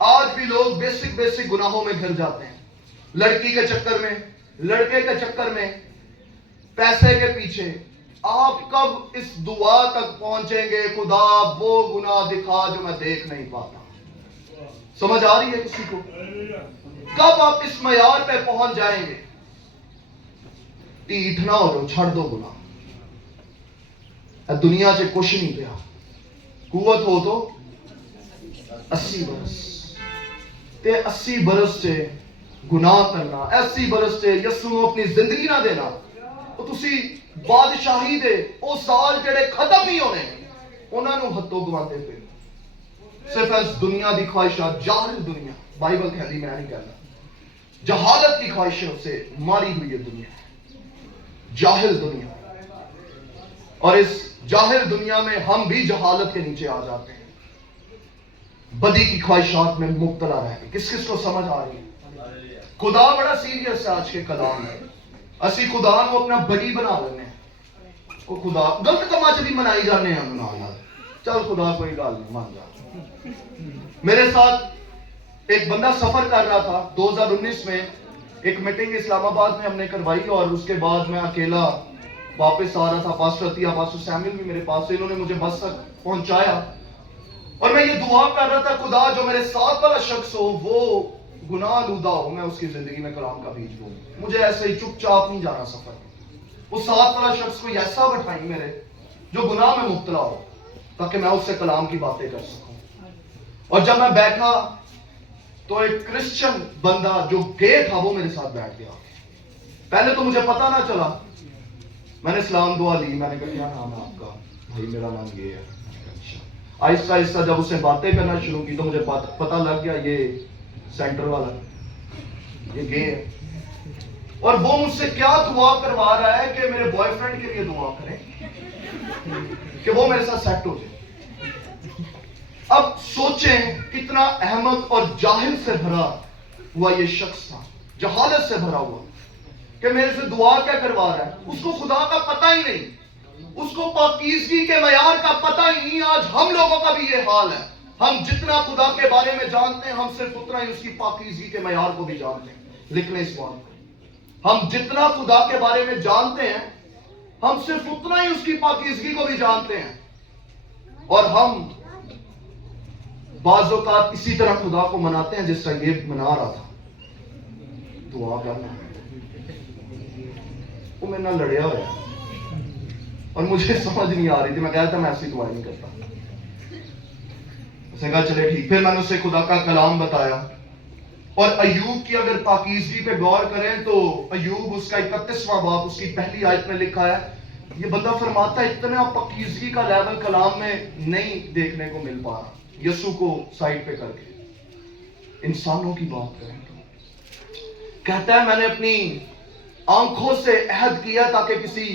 आज भी लोग बेसिक गुनाहों में घिर जाते हैं, लड़की के चक्कर में, लड़के के चक्कर में, पैसे के पीछे। आप कब इस दुआ तक पहुंचेंगे, खुदा वो गुनाह दिखा जो मैं देख नहीं पाता? समझ आ रही है किसी को? कब आप इस मयार पे पहुंच जाएंगे? टीठ ना हो, छड़ दो गुनाह। دنیا سے کچھ نہیں پیا. قوت ہو تو 80 برس تے 80 برس سے گناہ کرنا, 80 برس سے یسو نو اپنی زندگی نہ دینا, تو تسی بادشاہی دے او سال جڑے ختم نہیں ہونے انہاں نو ہتھوں گواندے پے. صرف اس دنیا دی خواہشات, جاہل دنیا, بائبل کہندی, میں نہیں کہنا, جہالت کی خواہشوں سے ماری ہوئی ہے دنیا, جاہل دنیا. اور اس جاہل دنیا میں ہم بھی جہالت کے نیچے آ جاتے ہیں, بدی کی خواہشات میں مبتلا رہ کے. کس کس کو سمجھ آ رہی ہے؟ خدا بڑا سیریس ہے آج کے کلام میں. اسی خدا کو اپنا بڑی بنا لینے ہیں, وہ خدا غلط کما چ بھی منائی جانے ہیں, چل خدا کوئی گل نہیں مان جا. میرے ساتھ ایک بندہ سفر کر رہا تھا 2019 میں, ایک میٹنگ اسلام آباد میں ہم نے کروائی, اور اس کے بعد میں اکیلا واپس آ رہا تھا. پاسٹر عطیہ, پاسٹر سیموئل بھی میرے پاس, انہوں نے مجھے بس تک پہنچایا, اور میں یہ دعا کر رہا تھا, خدا جو میرے ساتھ والا شخص ہو وہ گناہ آلودہ ہو, میں اس کی زندگی میں کلام کا بیج بولوں. مجھے ایسے ہی چپ چاپ نہیں جانا سفر. وہ ساتھ والا شخص کوئی ایسا بٹھائیں میرے جو گناہ میں مبتلا ہو, تاکہ میں اس سے کلام کی باتیں کر سکوں. اور جب میں بیٹھا تو ایک کرسچن بندہ جو گے تھا وہ میرے ساتھ بیٹھ گیا. پہلے تو مجھے پتا نہ چلا, میں نے سلام دعا لی, میں نے کہا کیا نام ہے آپ کا؟ بھائی میرا نام یہ ہے. آہستہ آہستہ جب اس نے باتیں کرنا شروع کی تو مجھے پتا لگ گیا یہ سینٹر والا, یہ گے ہے. اور وہ مجھ سے کیا دعا کروا رہا ہے کہ میرے بوائے فرینڈ کے لیے دعا کریں کہ وہ میرے ساتھ سیٹ ہو جائے. اب سوچیں کتنا احمق اور جاہل سے بھرا ہوا یہ شخص تھا, جہالت سے بھرا ہوا, کہ میرے سے دعا کیا کروا رہا ہے. اس کو خدا کا پتہ ہی نہیں, اس کو پاکیزگی کے معیار کا پتہ ہی نہیں. آج ہم لوگوں کا بھی یہ حال ہے, ہم جتنا خدا کے بارے میں جانتے ہیں ہم صرف اتنا ہی اس کی پاکیزگی کے معیار کو بھی جانتے ہیں. لکھ لیں اس بات کو, ہم جتنا خدا کے بارے میں جانتے ہیں ہم صرف اتنا ہی اس کی پاکیزگی کو بھی جانتے ہیں. اور ہم بعض اوقات اسی طرح خدا کو مناتے ہیں جس طرح یہ منا رہا تھا. دعا کرنا, وہ میرے نال لڑیا ہوا ہے اور مجھے سمجھ نہیں آ رہی تھی. میں کہا تھا میں ایسی دعا نہیں کرتا. اس نے کہا چلے ٹھیک. پھر میں نے اسے خدا کا کلام بتایا, اور ایوب کی اگر پاکیزگی پہ غور کریں تو ایوب اس کا 31واں باب اس کی پہلی آیت میں لکھا ہے. یہ بندہ فرماتا ہے اتنا پاکیزگی کا لیول کلام میں نہیں دیکھنے کو مل پا رہا. یسوع کو سائڈ پہ کر کے انسانوں کی بات کریں تو کہتا ہے میں نے اپنی آنکھوں سے عہد کیا تاکہ کسی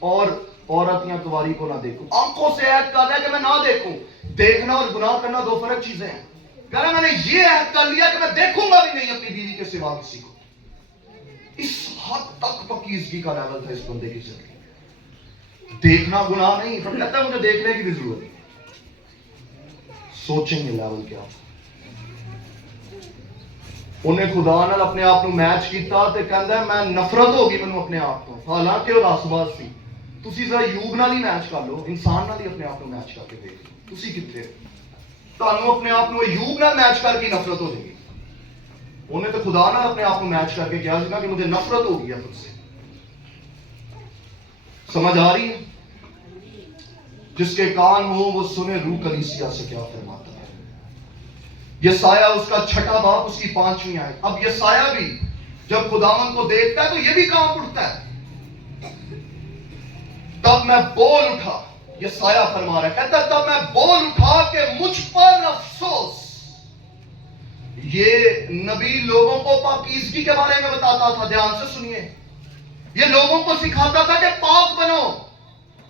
اور عورت یا کنواری کو نہ دیکھوں. آنکھوں سے عہد کر رہا ہے کہ میں نہ دیکھوں. دیکھنا اور گناہ کرنا دو فرق چیزیں ہیں. کہہ رہا میں نے یہ عہد کر لیا کہ میں دیکھوں گا بھی نہیں اپنی بیوی کے سوا کسی کو. اس حد تک پاکیزگی کا لیول تھا اس بندے کی زندگی میں. دیکھنا گناہ نہیں, پر کہتا ہے مجھے دیکھنے کی بھی ضرورت نہیں. سوچیں گے لیول کیا تھا. انہیں خدا نال اپنے آپ کو میچ کیتا تے کہندا ہے میں نفرت ہوگی مینوں اپنے آپ کو, حالانکہ وہ راسواس سی. تسی ذرا یوب نال ہی میچ کر لو, انسان نال ہی اپنے آپ کو میچ کر کے دیکھ لو تسی کتنے ہو. تانوں اپنے آپ کو یوب نال میچ کر کے نفرت ہو جائے گی. انہیں تو خدا نال اپنے آپ کو میچ کر کے کیا کہ مجھے نفرت ہو گئی ہے تجھ سے. سمجھ آ رہی ہے؟ جس کے کان ہو وہ سنے روح کلیسیا سے کیا فرماتا ہے. یسایہ اس کا 6واں باب اس کی 5ویں آیت. اب یسایہ بھی جب خداوند کو دیکھتا ہے تو یہ بھی کانپ اٹھتا ہے. تب میں بول اٹھا, یسایہ فرما رہا ہے, کہتا ہے تب میں بول اٹھا کہ مجھ پر افسوس. یہ نبی لوگوں کو پاکیزگی کے بارے میں بتاتا تھا, دھیان سے سنیے. یہ لوگوں کو سکھاتا تھا کہ پاک بنو,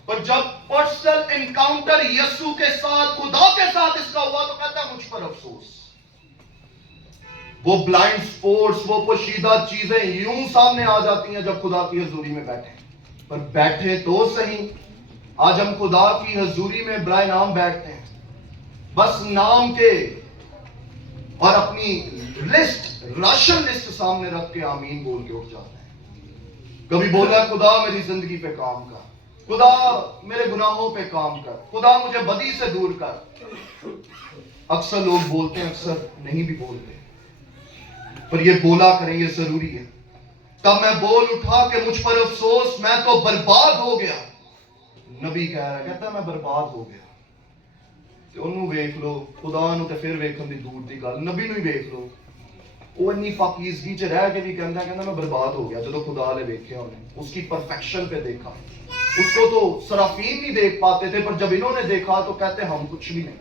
اور جب پرسنل انکاؤنٹر یسوع کے ساتھ, خدا کے ساتھ اس کا ہوا تو کہتا ہے مجھ پر افسوس. وہ بلائنڈ سپورٹس, وہ پوشیدہ چیزیں یوں سامنے آ جاتی ہیں جب خدا کی حضوری میں بیٹھے. پر بیٹھے تو صحیح. آج ہم خدا کی حضوری میں برائے نام بیٹھتے ہیں, بس نام کے, اور اپنی لسٹ, راشن لسٹ سامنے رکھ کے آمین بول کے اٹھ جاتے ہیں. کبھی بولا خدا میری زندگی پہ کام کر, خدا میرے گناہوں پہ کام کر, خدا مجھے بدی سے دور کر. اکثر لوگ بولتے ہیں, اکثر نہیں بھی بولتے, پر یہ بولا کریں, یہ ضروری ہے. تب میں بول اٹھا کہ مجھ پر افسوس, میں تو برباد ہو گیا. ਨਬੀ ਕਹਿ ਰਿਹਾ, ਕਹਿੰਦਾ ਮੈਂ ਬਰਬਾਦ ਹੋ ਗਿਆ। ਤੇ ਉਹਨੂੰ ਵੇਖ ਲਓ, ਖੁਦਾ ਨੂੰ ਤੇ ਫਿਰ ਵੇਖਣ ਦੀ ਦੂਰ ਦੀ ਗੱਲ, ਨਬੀ ਨੂੰ ਹੀ ਵੇਖ ਲਓ, ਉਹ ਇੰਨੀ ਪਾਕੀਜ਼ਗੀ ਚ ਰਹਿ ਕੇ ਵੀ ਕਹਿੰਦਾ ਮੈਂ बर्बाद हो गया। जब खुदा ने देखा, उन्हें उसकी परफेक्शन पे देखा, उसको तो सराफीन नहीं देख पाते थे, पर जब इन्होंने देखा तो कहते हम कुछ भी नहीं,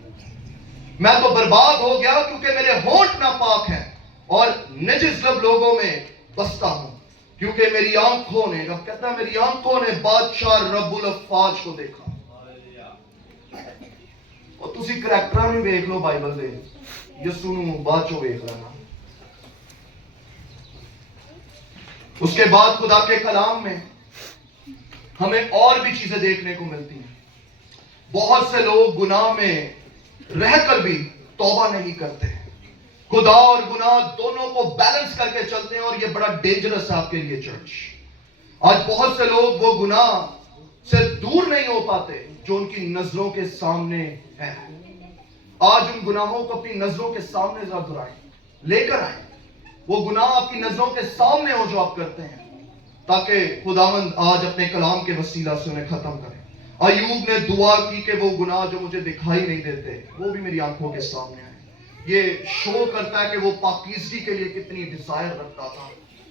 मैं तो बर्बाद हो गया क्योंकि मेरे होंठ नापाक हैं और नजिस लब लोगों में बसता हूं, क्योंकि मेरी आंखों ने, अब कहता है मेरी आंखों ने बादशाह रब्बुल अफ़ाज को देखा। और तुसी करैक्टरां भी देख लो बाइबल दे, यसू नूं बाद चों वेख लेना। उसके बाद खुदा के कलाम में हमें और भी चीजें देखने को मिलती हैं। बहुत से लोग गुनाह में रहकर भी तौबा नहीं करते, खुदा और गुनाह दोनों को बैलेंस करके चलते हैं, और ये बड़ा डेंजरस है आपके लिए चर्च। आज बहुत से लोग वो गुनाह से दूर नहीं हो पाते जो उनकी नजरों के सामने है। आज उन गुनाहों को अपनी नजरों के सामने जरा दोहराएं, लेकर आए, वो गुनाह आपकी नजरों के सामने हो जो आप करते हैं, ताकि खुदावंद आज अपने कलाम के वसीला से उन्हें खत्म करे। अय्यूब ने दुआ की कि वो गुनाह जो मुझे दिखाई नहीं देते वो भी मेरी आंखों के सामने आए। ये शो करता है कि वो पाकीज़गी के लिए कितनी डिजायर रखता था,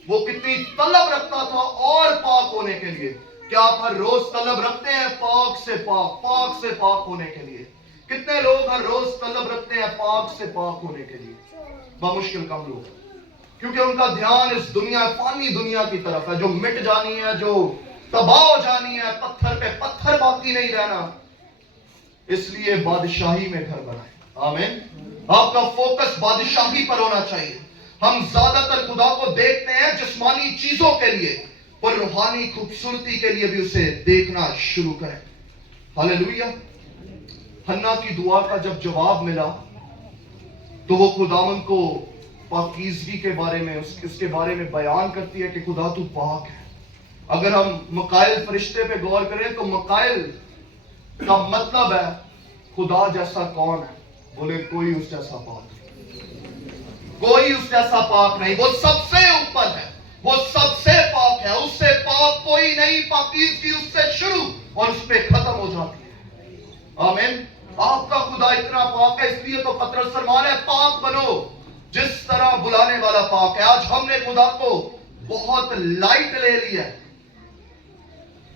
वो कितनी तलब रखता था और पाक होने के लिए। क्या आप हर रोज तलब रखते हैं पाक से पाक होने के लिए? कितने लोग हर रोज तलब रखते हैं पाक से पाक होने के लिए? बमुश्किल कम लोग, क्योंकि उनका ध्यान इस दुनिया, फानी दुनिया की तरफ है, जो मिट जानी है, जो तबाह हो जानी है, पत्थर पे पत्थर बाकी नहीं रहना। इसलिए बादशाही में घर बनाए। आमीन। आपका फोकस बादशाही पर होना चाहिए। हम ज्यादातर खुदा को देखते हैं जिस्मानी चीजों के लिए, पर रूहानी खूबसूरती के लिए भी उसे देखना शुरू करें। हालेलुया। हन्ना की दुआ का जब जवाब मिला तो वो खुदावंद को पाकीज़गी के बारे में, उसके बारे में बयान करती है कि खुदा तू पाक है। अगर हम मकाइल फरिश्ते पे गौर करें तो मकाइल का मतलब है खुदा जैसा कौन है? बोले कोई उस जैसा पाक नहीं, कोई उस जैसा पाक नहीं, वो सबसे ऊपर है, वो सबसे पाक है, उससे पाक कोई नहीं। पाकीज़गी उससे शुरू और उस पे खत्म हो जाती है। आमीन। आपका खुदा इतना पाक है, इसलिए तो पतरस फरमा रहा है पाक बनो जिस तरह बुलाने वाला पाक है। आज हमने खुदा को बहुत लाइट ले लिया है।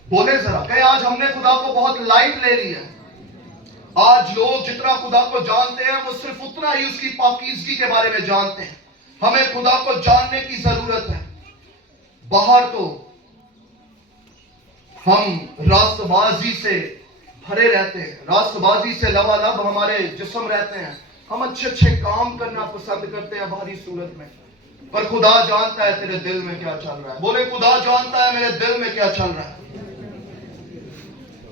बोले जरा, कहे आज हमने खुदा को बहुत लाइट ले लिया है। आज लोग जितना खुदा को जानते हैं वो सिर्फ उतना ही उसकी पाकीज़गी के बारे में जानते हैं। हमें खुदा को जानने की जरूरत है। बाहर तो हम रास्तबाजी से भरे रहते हैं, रास्तबाजी से लबालब हमारे जिस्म रहते हैं। हम अच्छे अच्छे काम करना पसंद करते हैं बाहरी सूरत में, पर खुदा जानता है तेरे दिल में क्या चल रहा है। बोले खुदा जानता है मेरे दिल में क्या चल रहा है।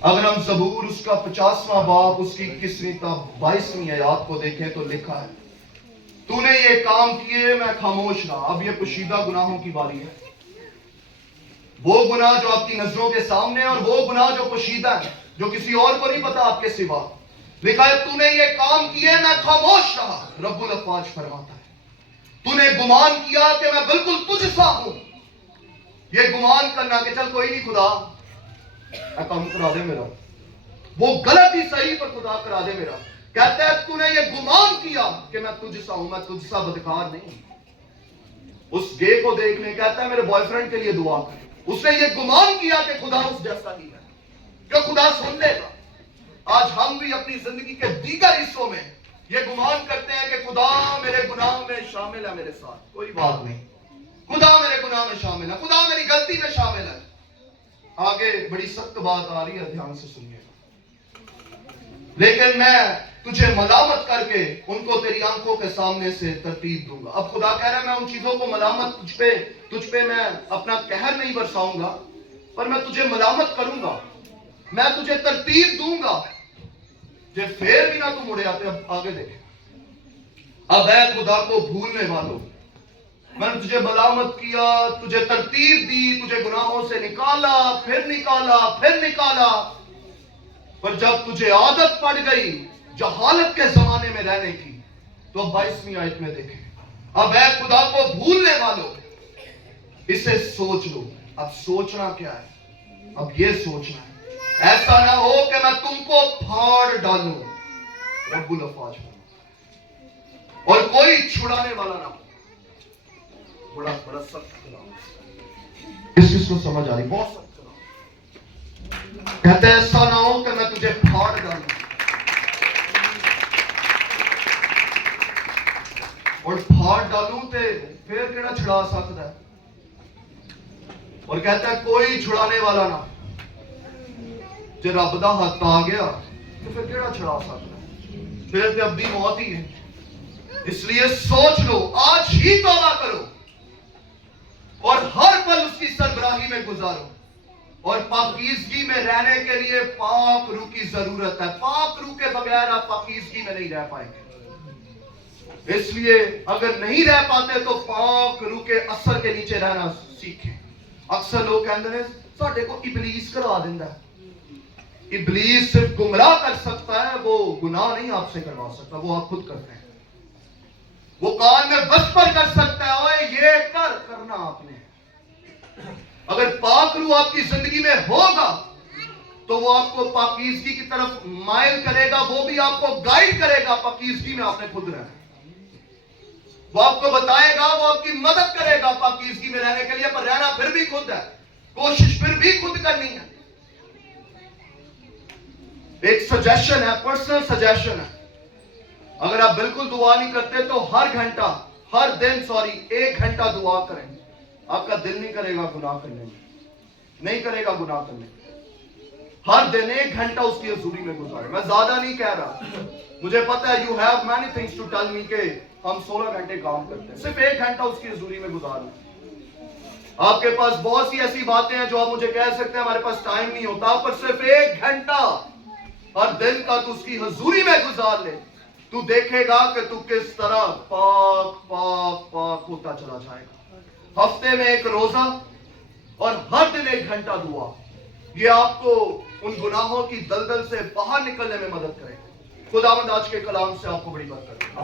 अगर हम ज़बूर उसका 50वां बाब उसकी 21वीं 22वीं आयत को देखें तो लिखा है, तूने ये काम किए मैं खामोश रहा। अब ये पोशीदा गुनाहों की बारी है। वो गुनाह जो आपकी नजरों के सामने है और वो गुनाह जो पोशीदा है, जो किसी और को नहीं पता आपके सिवा। लिखा है तूने ये काम किए मैं खामोश रहा। रब्बुल अफ़ाज फरमाता है तूने गुमान किया कि मैं बिल्कुल तुझसा हूं। ये गुमान करना कि चल कोई नहीं खुदा काम करा दे मेरा, वो गलत ही सही पर खुदा करा दे मेरा। कहता है तूने ये गुमान किया कि मैं तुझसा हूं, मैं तुझसा बदकार नहीं। उस गे को देखने कहता है मेरे बॉयफ्रेंड के लिए दुआ कर। उसने ये गुमान किया कि खुदा उस जैसा ही है, कि खुदा सुन लेगा। आज हम भी अपनी जिंदगी के दीगर हिस्सों में ये गुमान करते हैं कि खुदा मेरे गुनाह में शामिल है, मेरे साथ कोई बात नहीं, खुदा मेरे गुनाह में शामिल है, खुदा मेरी गलती में शामिल है। आगे बड़ी सख्त बात आ रही है, ध्यान से सुनिएगा। लेकिन मैं तुझे मलामत करके उनको तेरी आंखों के सामने से तरतीब दूंगा। अब खुदा कह रहा है मैं उन चीजों को मलामत तुझ पे मैं अपना कहर नहीं बरसाऊंगा, पर मैं तुझे मलामत करूंगा, मैं तुझे तरतीब दूंगा जे फिर भी ना तू मुड़े आते। अब आगे देखे, अब है खुदा को भूलने वालों, मैंने तुझे मलामत किया, तुझे तरतीब दी, तुझे गुनाहों से निकाला, फिर निकाला, फिर निकाला, पर जब तुझे आदत पड़ गई जहालत के जमाने में रहने की, तो 22वीं आयत में देखें, अब है खुदा को भूलने वालों, इसे सोच लो। अब सोचना क्या है? अब ये सोचना है ایسا نہ ہو کہ میں تم کو پھاڑ ڈالوں. رب الافواج اور کوئی چھڑانے والا نہ ہو. بڑا بڑا سخت کلام. اس چیز کو سمجھ آ رہی؟ بہت سخت کلام. کہتے ہیں ایسا نہ ہو کہ میں تجھے پھاڑ ڈالوں. اور پھاڑ ڈالوں تے پھر کیڑا چھڑا سکتا ہے؟ اور کہتا ہے کوئی چھڑانے والا نہ. جے رب دا ہاتھ آ گیا تو پھر کیڑا چھڑا سکتا ہے؟ پھر تے ابدی موت ہی ہے. اس لیے سوچ لو، آج ہی توبہ کرو اور ہر پل اس کی سربراہی میں گزارو. اور پاکیزگی میں رہنے کے لیے پاک روح کی ضرورت ہے. پاک روح کے بغیر آپ پاکیزگی میں نہیں رہ پائیں گے. اس لیے اگر نہیں رہ پاتے تو پاک روح کے اثر کے نیچے رہنا سیکھیں. اکثر لوگ کہتے ہیں ساڈے کو ابلیس کروا دیندا ہے. ابلیس صرف گمراہ کر سکتا ہے، وہ گناہ نہیں آپ سے کروا سکتا، وہ آپ خود کرتے ہیں. وہ کان میں وسپر کر سکتا ہے، اوے یہ کرنا آپ نے. اگر پاک روح آپ کی زندگی میں ہوگا تو وہ آپ کو پاکیزگی کی طرف مائل کرے گا. وہ بھی آپ کو گائیڈ کرے گا. پاکیزگی میں آپ نے خود رہنا. وہ آپ کو بتائے گا، وہ آپ کی مدد کرے گا پاکیزگی میں رہنے کے لیے. پر رہنا پھر بھی خود ہے، کوشش پھر بھی خود کرنی ہے. ایک سجیشن ہے، پرسنل سجیشن ہے. اگر آپ بالکل دعا نہیں کرتے تو ہر دن 1 گھنٹہ دعا کریں. آپ کا دل نہیں کرے گا گناہ کرنے میں، نہیں کرے گا گناہ کرنے میں. ہر دن 1 گھنٹہ اس کی حضوری میں گزارے. میں زیادہ نہیں کہہ رہا، مجھے پتا ہے you have many things to tell me کہ ہم 16 گھنٹے کام کرتے ہیں. صرف 1 گھنٹہ اس کی حضوری میں گزار لیں. آپ کے پاس بہت سی ایسی باتیں ہیں جو آپ مجھے کہہ سکتے ہیں ہمارے پاس ٹائم نہیں ہوتا، پر صرف 1 گھنٹہ ہر دن کا تو اس کی حضوری میں گزار لے. تو دیکھے گا کہ تو کس طرح پاک پاک پاک ہوتا چلا جائے گا. ہفتے میں 1 روزہ اور ہر دن 1 گھنٹہ دعا، یہ آپ کو ان گناہوں کی دلدل سے باہر نکلنے میں مدد کرے گا. خداوند آج کے کلام سے آپ کو بڑی برکت دے.